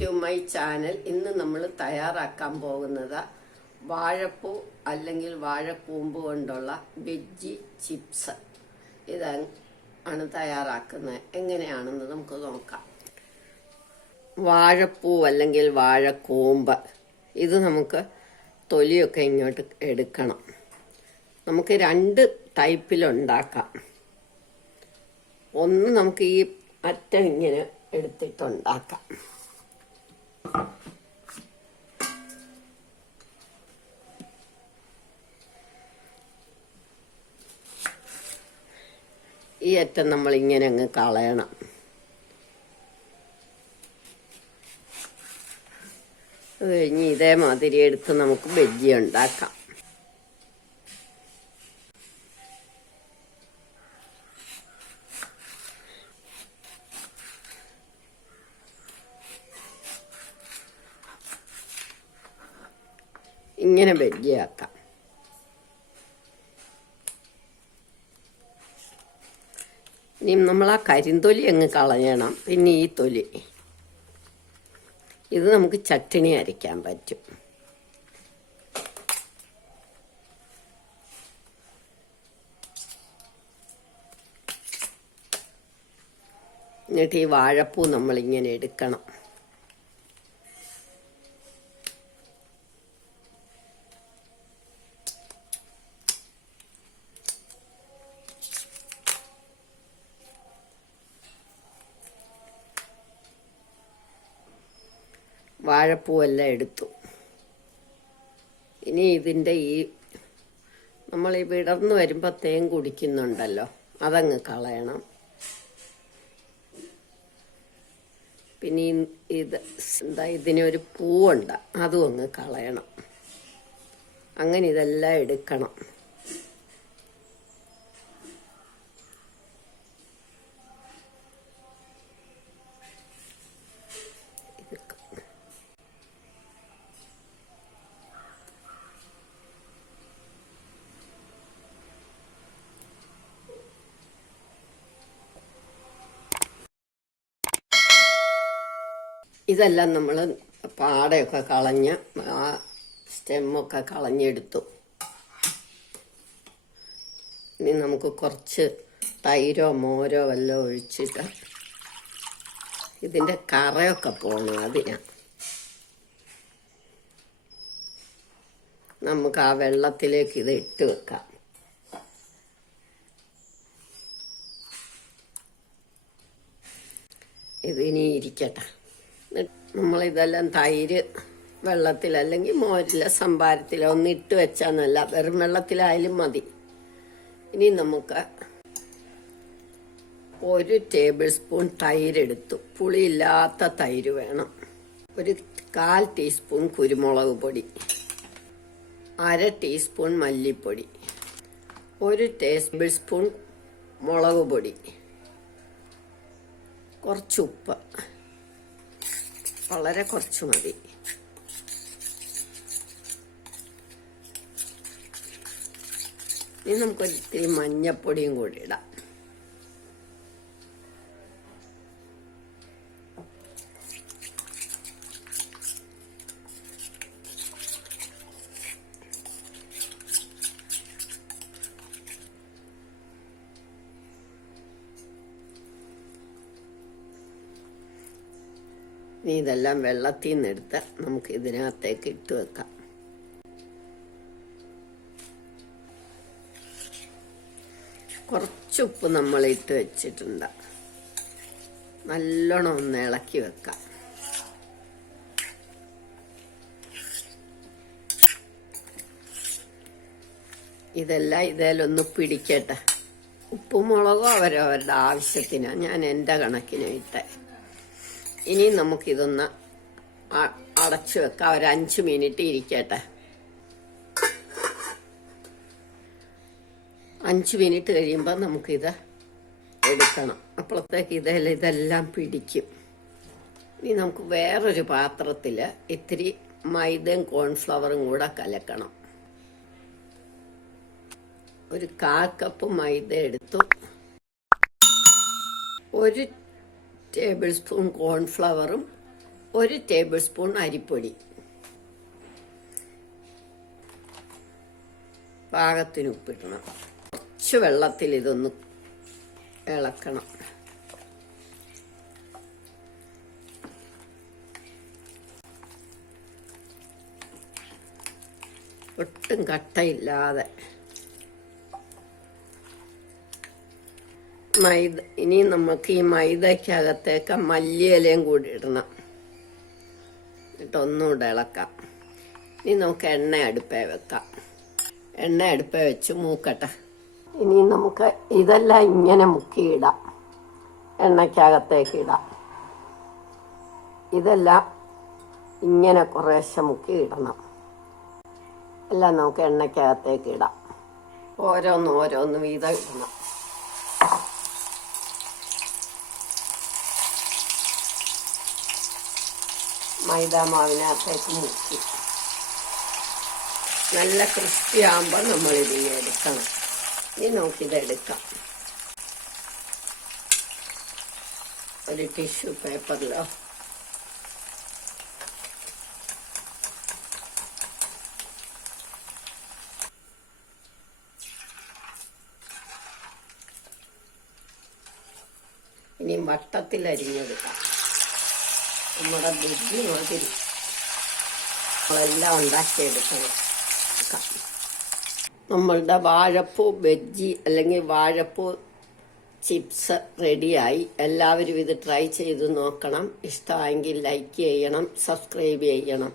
To my channel. ഇന്ന് നമ്മൾ തയ്യാറാക്കാൻ പോകുന്നത് വാഴപ്പൂ അല്ലെങ്കിൽ വാഴക്കൂമ്പ് കൊണ്ടുള്ള വെജ് ചിപ്സ്. ഇതാണ് തയ്യാറാക്കുന്നത്. എങ്ങനെയാണെന്ന് നമുക്ക് നോക്കാം. വാഴപ്പൂ അല്ലെങ്കിൽ വാഴക്കൂമ്പ്, ഇത് നമുക്ക് തൊലിയൊക്കെ ഇങ്ങോട്ട് എടുക്കണം. നമുക്ക് രണ്ട് ടൈപ്പിലുണ്ടാക്കാം. ഒന്ന് നമുക്ക് ഈ അറ്റം ഇങ്ങനെ എടുത്തിട്ടുണ്ടാക്കാം. ഈ അറ്റം നമ്മൾ ഇങ്ങനെ അങ്ങ് കളയണം. അത് കഴിഞ്ഞ് ഇതേമാതിരി എടുത്ത് നമുക്ക് ബജ്ജി ഉണ്ടാക്കാം. ഇങ്ങനെ ബജ്ജിയാക്കാം. ഇനി നമ്മൾ ആ കരിന്തൊലി അങ്ങ് കളയണം. പിന്നെ ഈ തൊലി, ഇത് നമുക്ക് ചട്ടിണി അരയ്ക്കാൻ പറ്റും. എന്നിട്ട് ഈ വാഴപ്പൂ നമ്മളിങ്ങനെ എടുക്കണം. വാഴപ്പൂവെല്ലാം എടുത്തു. ഇനി ഇതിൻ്റെ നമ്മൾ ഈ വിടർന്ന് വരുമ്പോൾ തേൻ കുടിക്കുന്നുണ്ടല്ലോ, അതങ്ങ് കളയണം. പിന്നെ ഇതിനൊരു പൂവുണ്ട്, അതും അങ്ങ് കളയണം. അങ്ങനെ ഇതെല്ലാം എടുക്കണം. ഇതെല്ലാം നമ്മൾ പാടയൊക്കെ കളഞ്ഞ് ആ സ്റ്റെമ്മൊക്കെ കളഞ്ഞെടുത്തു. ഇനി നമുക്ക് കുറച്ച് തൈരോ മോരോ വല്ലോ ഒഴിച്ചിട്ട് ഇതിൻ്റെ കറയൊക്കെ പോകണം. നമുക്ക് ആ വെള്ളത്തിലേക്ക് ഇത് ഇട്ട് വെക്കാം. ഇതിനി ഇരിക്കട്ടെ. നമ്മളിതെല്ലാം തൈര് വെള്ളത്തിൽ അല്ലെങ്കിൽ മോരില സംഭാരത്തിലോ ഒന്ന് ഇട്ട് വെച്ചാൽ നല്ല, വെറും വെള്ളത്തിലായാലും മതി. ഇനി നമുക്ക് 1 ടേബിൾ സ്പൂൺ തൈരെടുത്തു. പുളിയില്ലാത്ത തൈര് വേണം. 1/4 ടീസ്പൂൺ കുരുമുളക് പൊടി, 1/2 ടീസ്പൂൺ മല്ലിപ്പൊടി, 1 ടേബിൾ സ്പൂൺ മുളക് പൊടി, കുറച്ച് ഉപ്പ്, വളരെ കുറച്ച് മതി. ഇനി നമുക്കൊരിത്തിരി മഞ്ഞപ്പൊടിയും കൂടി ഇടാം. ഇനി ഇതെല്ലാം വെള്ളത്തിൽ നിന്നെടുത്ത് നമുക്ക് ഇതിനകത്തേക്ക് ഇട്ട് വെക്കാം. കുറച്ച് ഉപ്പ് നമ്മൾ ഇട്ട് വെച്ചിട്ടുണ്ട്. നല്ലോണം ഒന്ന് ഇളക്കി വെക്കാം. ഇതെല്ലാം ഇതിലൊന്ന് പിടിക്കട്ടെ. ഉപ്പും മുളകും അവരവരുടെ ആവശ്യത്തിനാണ്, ഞാൻ എൻ്റെ കണക്കിന് ഇട്ടേ. ഇനി നമുക്കിതൊന്ന് അടച്ചു വെക്കാം. 5 മിനിറ്റ് ഇരിക്കട്ടെ. 5 മിനിറ്റ് കഴിയുമ്പോൾ നമുക്കിത് എടുക്കണം. അപ്പോഴത്തേക്ക് ഇതെല്ലാം പിടിക്കും. ഇനി നമുക്ക് വേറൊരു പാത്രത്തിൽ ഇത്തിരി മൈദയും കോൺഫ്ലവറും കൂടെ കലക്കണം. 1/4 കപ്പ് മൈദ എടുത്തു. 1 ടേബിൾ സ്പൂൺ കോൺഫ്ലവറും 1 ടേബിൾ സ്പൂൺ അരിപ്പൊടി, പാകത്തിന് ഉപ്പിടണം. കുറച്ച് വെള്ളത്തിൽ ഇതൊന്ന് ഇളക്കണം. ഒട്ടും കട്ടയില്ലാതെ. ഇനി നമുക്ക് ഈ മൈദക്കകത്തേക്ക് മല്ലിയിലയും കൂടി ഇടണം. എന്നിട്ട് ഒന്നുകൂടെ ഇളക്കാം. ഇനി നമുക്ക് എണ്ണ അടുപ്പേ വെക്കാം. എണ്ണ അടുപ്പേ വെച്ച് മൂക്കട്ടെ. ഇനി നമുക്ക് ഇതെല്ലാം ഇങ്ങനെ മുക്കിയിടാം. എണ്ണയ്ക്കകത്തേക്ക് ഇടാം. ഇതെല്ലാം ഇങ്ങനെ കുറേശ്ശെ മുക്കി ഇടണം. എല്ലാം നമുക്ക് എണ്ണയ്ക്കകത്തേക്ക് ഇടാം. ഓരോന്ന് വീതം ഇടണം. മൈദാമാവിനകത്തേക്ക് മുക്കി നല്ല ക്രിസ്പി ആകുമ്പോൾ നമ്മളിതിനെ എടുക്കണം. ഇനി നമുക്കിതെടുക്കാം. ഒരു ടിഷ്യൂ പേപ്പറിലോ ഇനി വട്ടത്തിൽ അരിഞ്ഞെടുക്കാം. നമ്മുടെ ബുദ്ധി മാതിരി നമ്മളെല്ലാം ഉണ്ടാക്കിയെടുക്കണം. നമ്മളുടെ വാഴപ്പൂ ബജ്ജി അല്ലെങ്കിൽ വാഴപ്പൂ ചിപ്സ് റെഡിയായി. എല്ലാവരും ഇത് ട്രൈ ചെയ്ത് നോക്കണം. ഇഷ്ടമായെങ്കിൽ ലൈക്ക് ചെയ്യണം, സബ്സ്ക്രൈബ് ചെയ്യണം.